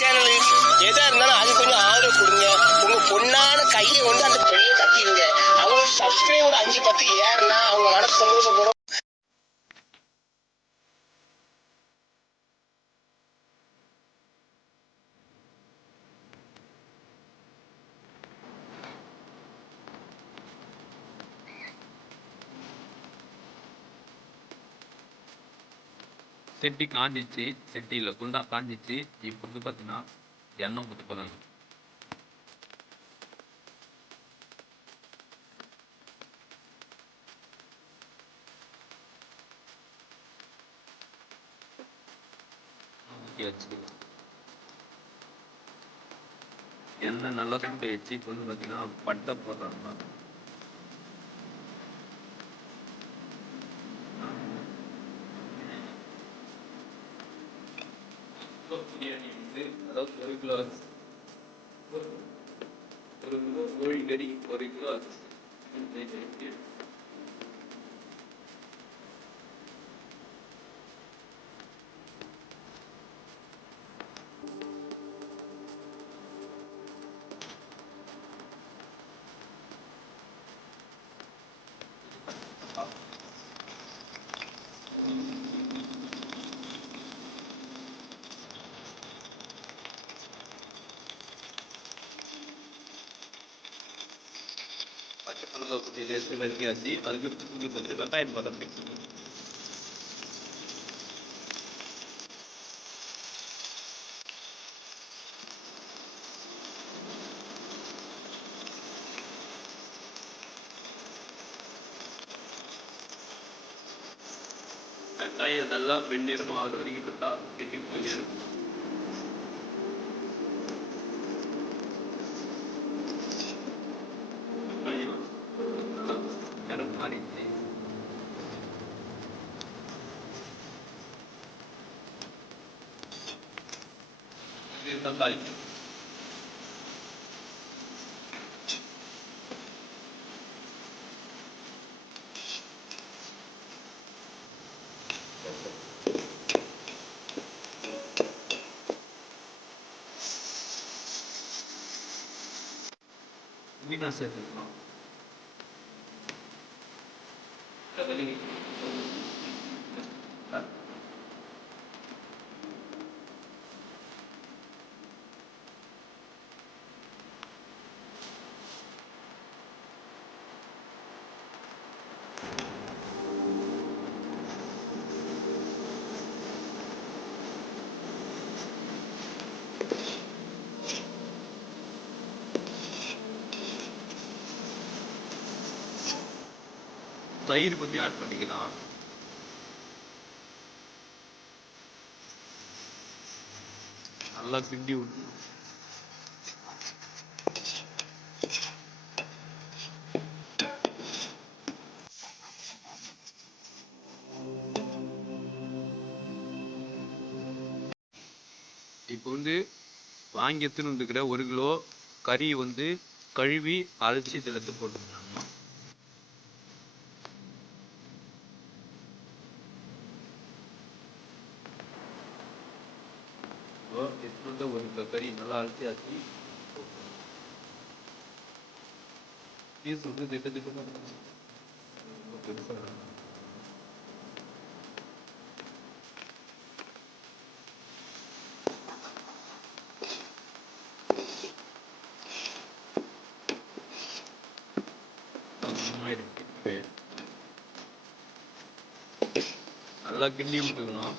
Channel. எதா இருந்தாலும் அது கொஞ்சம் ஆதரவு கொடுங்க. உங்க பொண்ணான கையை வந்து அந்த பெண்ணை தட்டிடுங்க. அவங்க சப்ஸ்கிரைபர் அஞ்சு பத்து ஏறுனா அவங்க மனசு சந்தோஷப்படும். செட்டி காஞ்சிச்சு செட்டியில் குண்டா காஞ்சிச்சு இப்போ வந்து பார்த்தீங்கன்னா எண்ணெய் ஊற்றி போடணும் ஊற்றியாச்சு எண்ணெய் நல்லா சுண்டு வச்சு இப்போ வந்து பார்த்தீங்கன்னா பட்டை போடுறாங்க cloth. Or, or, or, ஒரு கிலோ அரிசி பச்சை அதுக்கு கொஞ்சம் வெங்காயம் வெங்காயம் நல்லா வெந்நீரமாக வரைக்கும் கெட்டி נעשה את זה. தயிர் பத்தி ஆட் பண்ணிக்கலாம். நல்லா கிண்டி விட்டு இப்போ வந்து வாங்கி எடுத்துன்னு வந்துக்கிற ஒரு கிலோ கறி வந்து கழுவி அரைச்சி இதில் எடுத்து போட்டுக்கணும் இப்போ எடுத்துட்டு வந்த ஒரு கிலோ கறி நல்லா அரைச்சி ஆச்சு பீஸ் வந்து திட்ட திட்டமாக ரொம்ப பெருசாக இருக்கும். கொஞ்சமா இருக்கு. நல்லா கிண்டி விட்டுக்கணும்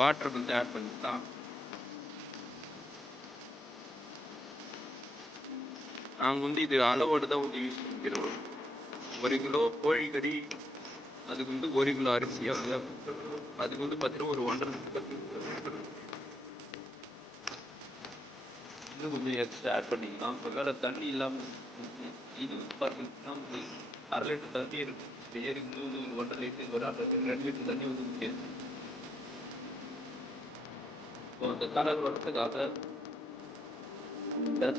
வாட்டர் வந்து ஆட் பண்ணிக்கலாம் நாங்கள் வந்து இது அளவோடு தான் வந்து யூஸ் பண்ணிக்கிறோம் ஒரு கிலோ கோழிக்கறி அதுக்கு வந்து ஒரு கிலோ அரிசி அதுக்கு வந்து பார்த்தீங்கன்னா ஒரு ஒன்றரை இன்னும் கொஞ்சம் எக்ஸ்ட்ரா ஆட் பண்ணிக்கலாம். இப்போ வேறு தண்ணி இல்லாமல் இது வந்து பார்த்தீங்கன்னா அரை லிட்டர் தண்ணி இருக்கு. ஏரிக்கு வந்து ஒரு ஒன்றரை லிட்டர் ஒரு அரை ரெண்டு லிட்டர் தண்ணி வந்து முடியாது Well, the color was the color. That's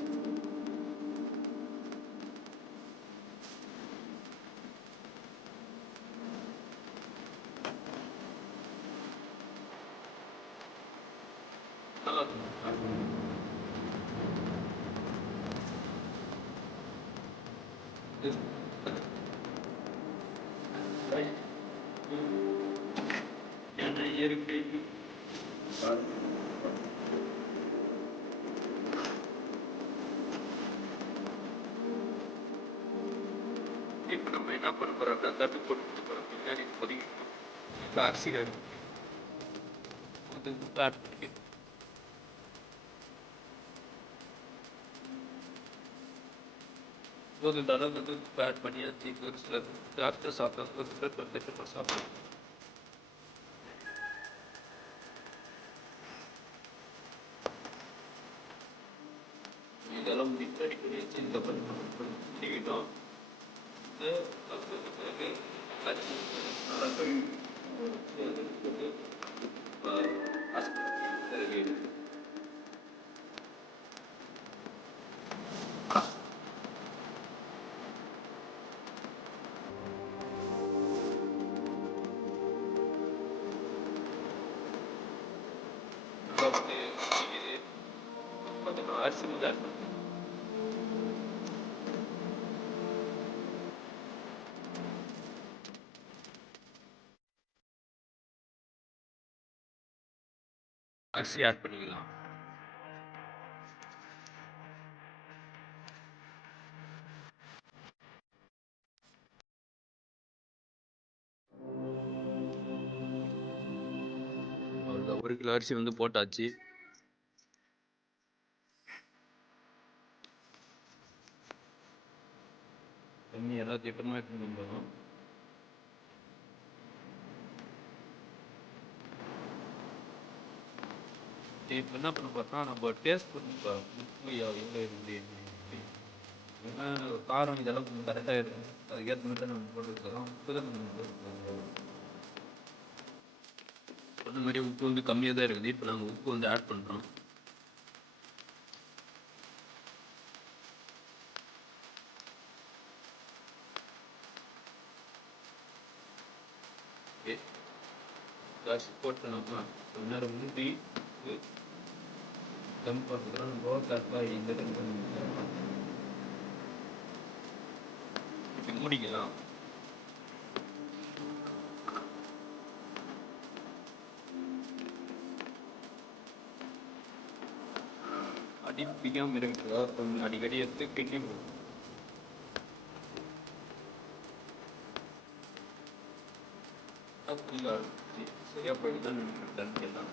Right. Yeah, the year baby. Sorry. என்ன பண்ண போறோம் அப்படின்னா தட்டு போட்டு போறோம் பின்னாடி கொதிக்கணும் இப்ப அரிசி ரெடி வந்து ஆட் பண்ணிக்கணும் ஒரு தடவை வந்து ஆட் பண்ணியாச்சு ஒரு சிலர் அரிசி ஆட் பண்ணிக்கலாம் ஒரு கிலோ அரிசி வந்து போட்டாச்சு. தண்ணி எல்லாத்தையும் எப்பவுமே எடுத்துட்டு வந்துடணும். இப்போ என்ன பண்ண பார்த்தா நம்ம டேஸ்ட் பண்ணி பார்க்கணும் உப்பு எவ்வளோ இருந்து காரம் இதெல்லாம் கொஞ்சம் கரெக்டாக இருக்கும் அதுக்கேற்ற மாதிரி தான் நம்ம போட்டுருக்கிறோம் உப்பு தான் நம்ம போட்டுருக்கோம் சொன்ன மாதிரி உப்பு வந்து கம்மியாக தான் இருக்குது. இப்போ நாங்கள் உப்பு வந்து ஆட் பண்ணுறோம் போட்டு நம்ம கொஞ்ச நேரம் முந்தி தம் பண்ணுறோம் இந்த தம் பண்ணி இருக்கிறதா? கொஞ்சம் அடிக்கடி எடுத்து கிண்டி போடும் சரியா போயிட்டு தான் எல்லாம்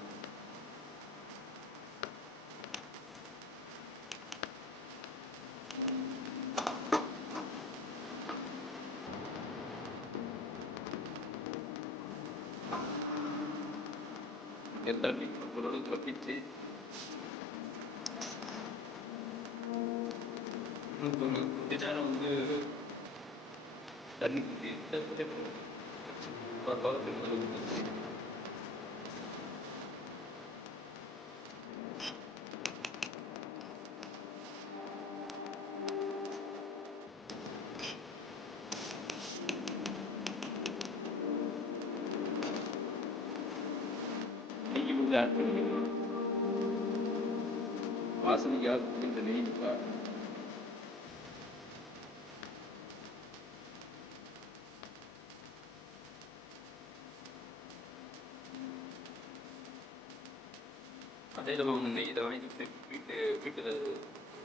இன்னும் கொஞ்சம் கொஞ்ச நேரம் வந்து தண்ணி ஊற்றி பரவாயில்ல ஊற்றி deze gewoon,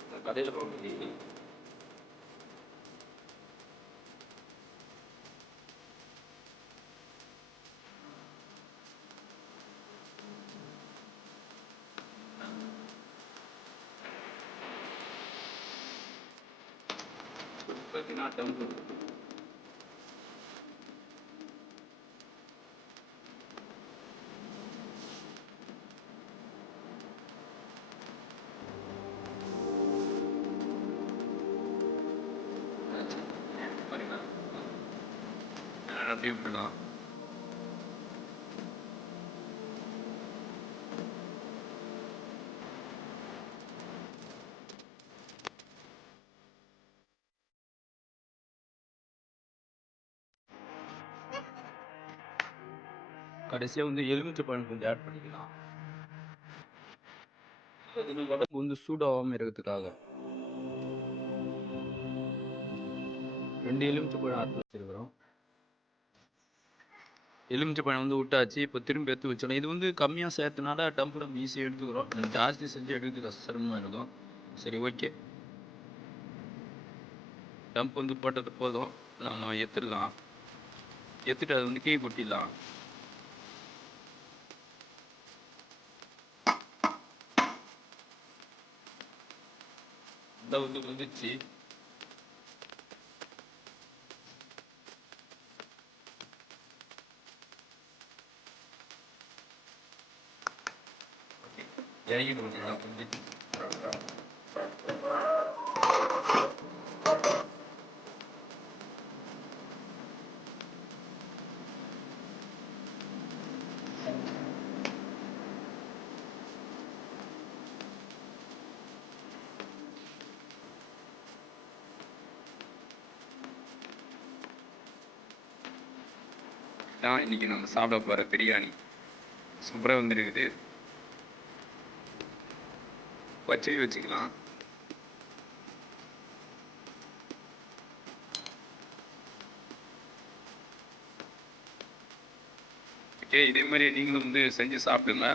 daar waar deze gewoon But not done. விட்டுலாம் கடைசியாக வந்து எலுமிச்சை பழம் கொஞ்சம் ஆட் பண்ணிக்கலாம். உடம்பு வந்து சூடாகாமல் இருக்கிறதுக்காக. ரெண்டு எலுமிச்சை பழம் ஆட் வச்சிருக்கிறோம் எலுமிச்சை பழம் வந்து விட்டாச்சு இப்போ திரும்பி எடுத்து வச்சிடலாம் இது வந்து கம்மியாக சேர்த்தனால டம்ப் நம்ம ஈஸியாக எடுத்துக்கிறோம். ஜாஸ்தி செஞ்சு எடுக்கிறது சிரமமாக இருக்கும். சரி ஓகே டம்ப் வந்து போட்டது போதும். நம்ம எடுத்துடலாம் எடுத்துட்டு அதை வந்து கீழே கொட்டிடலாம். வந்து வந்துச்சு இறங்கிட்டு கொஞ்சம் வந்துச்சு தான் இன்னைக்கு நம்ம சாப்பிட போகிற பிரியாணி. சூப்பராக வந்துருக்குது. பச்சை வச்சுக்கலாம் ஓகே இதே மாதிரி நீங்களும் வந்து செஞ்சு சாப்பிடுங்க.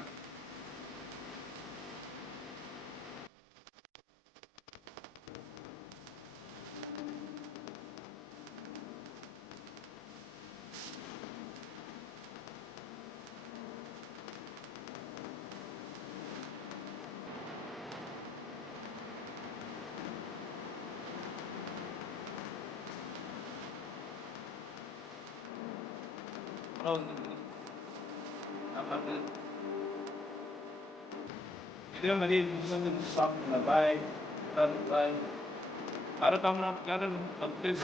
இதே மாதிரி நீங்கள் வந்து சாப்பிடுங்க பாய் பாய் மறக்காம நம்ம சேனல் சப்ஸ்கிரைப்